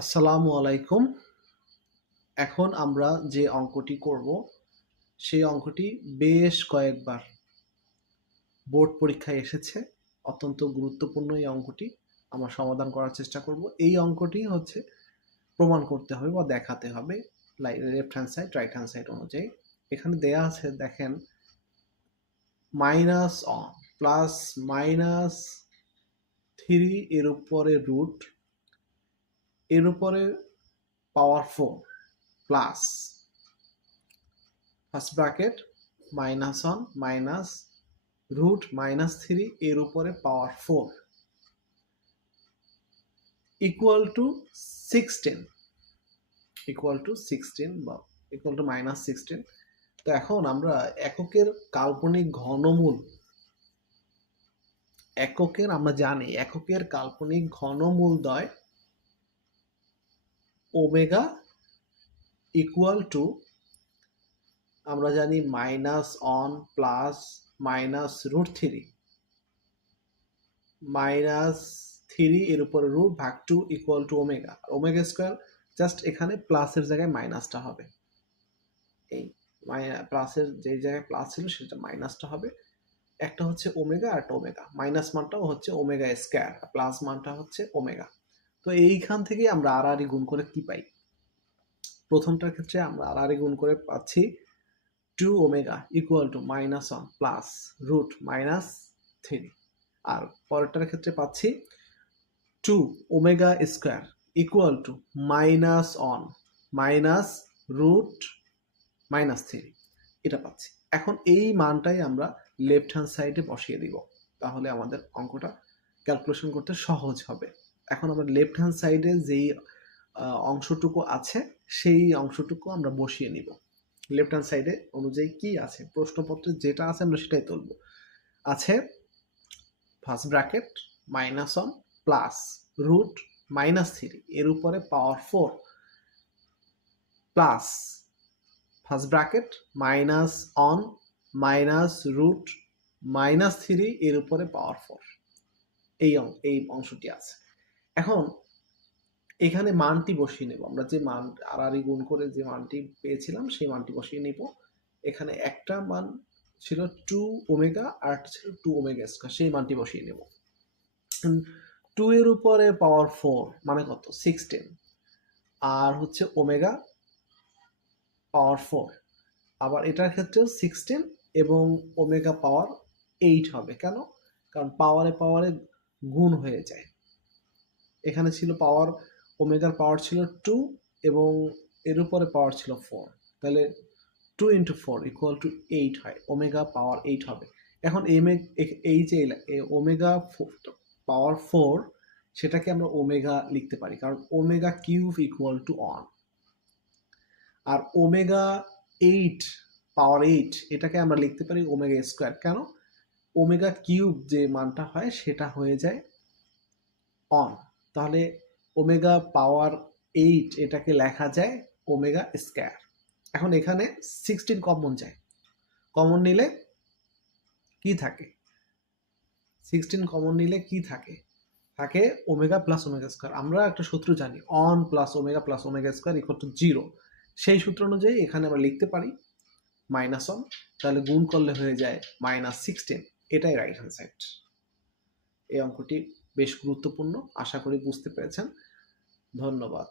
আসসালামু আলাইকুম। এখন আমরা যে অঙ্কটি করব সেই অঙ্কটি বেশ কয়েকবার বোর্ড পরীক্ষায় এসেছে। অত্যন্ত গুরুত্বপূর্ণ এই অঙ্কটি আমরা সমাধান করার চেষ্টা করব। এই অঙ্কটি হচ্ছে প্রমাণ করতে হবে বা দেখাতে হবে left hand side right hand side অনুযায়ী। এখানে দেয়া আছে দেখেন মাইনাস প্লাস মাইনাস 3 এর উপরে রুট এর উপরে power 4 plus first bracket -1 minus root -3 এর উপরে পাওয়ার 4 ইকুয়াল টু 16 বা ইকুয়াল টু -16। তো এখন আমরা এককের কাল্পনিক ঘনমূল আমরা জানি এককের কাল্পনিক ঘনমূলদ্বয় ওমেগা ইকুয়াল টু আমরা জানি -1 প্লাস -√3 -3 এর উপরে রুট ভাগ 2 equal to omega. Omega square just এখানে প্লাসের জায়গায় মাইনাসটা হবে, এই প্লাসের যে জায়গায় প্লাস ছিল সেটা মাইনাসটা হবে। একটা হচ্ছে ওমেগা আর একটা ওমেগা, মাইনাস মানটাও হচ্ছে ওমেগা স্কোয়ার, প্লাস মানটা হচ্ছে ওমেগা। তো এইখান থেকে আমরা আর গুণ করে কি পাই? প্রথমটার ক্ষেত্রে আমরা আর গুণ করে পাচ্ছি 2 omega equal to -1 plus root -3, আর পরেরটার ক্ষেত্রে পাচ্ছি 2 omega square equal to -1 minus root -3, এটা পাচ্ছি। এখন এই মানটাই আমরা লেফট হ্যান্ড সাইডে বসিয়ে দিব, তাহলে আমাদের অঙ্কটা ক্যালকুলেশন করতে সহজ হবে। এখন আমরা লেফট হ্যান্ড সাইডে যেই অংশটুকু আছে সেই অংশটুকু আমরা বসিয়ে নিব। লেফট হ্যান্ড সাইডে অনুযায়ী কি আছে, প্রশ্নপত্রে যেটা আছে আমরা সেটাই তুলব। আছে ফার্স্ট ব্র্যাকেট -1 প্লাস রুট -3 এর উপরে power 4 plus first bracket -1 minus root -3 এর উপরে পাওয়ার 4, এই অংশটি আছে। এখন এখানে মানটি বসিয়ে নেব, আমরা যে মান আর গুণ করে যে মানটি পেয়েছিলাম সেই মানটি বসিয়ে নিব। এখানে একটা মান ছিল 2 ওমেগা আর একটা ছিল 2 ওমেগা স্কয়ার, সেই মানটি বসিয়ে নেব। 2 এর উপরে পাওয়ার 4 মানে কত? 16, আর হচ্ছে ওমেগা পাওয়ার 4, আবার এটার ক্ষেত্রেও 16 এবং ওমেগা পাওয়ার 8 হবে। কেন? কারণ পাওয়ারে গুণ হয়ে যায়। এখানে ছিল পাওয়ার, ওমেগার পাওয়ার ছিল 2 এবং এর উপরে পাওয়ার ছিল 4, তাহলে 2 × 4 ইকুয়াল টু 8 হয়, ওমেগা পাওয়ার 8 হবে। এখন এই যে ওমেগা পাওয়ার 4 সেটাকে আমরা ওমেগা লিখতে পারি, কারণ ওমেগা কিউব ইকুয়াল টু 1, আর ওমেগা 8 পাওয়ার 8 এটাকে আমরা লিখতে পারি ওমেগা স্কোয়ার। কেন? ওমেগা কিউব যে মানটা হয় সেটা হয়ে যায় 1, তাহলে ওমেগা পাওয়ার 8 এটাকে লেখা যায় ওমেগা স্কয়ার। এখন এখানে 16 কমন যায়, কমন নিলে কি থাকে? 16 কমন নিলে কি থাকে? থাকে ওমেগা প্লাস ওমেগা স্কয়ার। আমরা একটা সূত্র জানি, on plus omega square equal to 0। সেই সূত্র অনুযায়ী এখানে আমরা লিখতে পারি -1, তাহলে গুণ করলে হয়ে যায় -16, এটাই রাইট হ্যান্ড সাইড। এই অঙ্কটি বেশ গুরুত্বপূর্ণ, আশা করি বুঝতে পেরেছেন। ধন্যবাদ।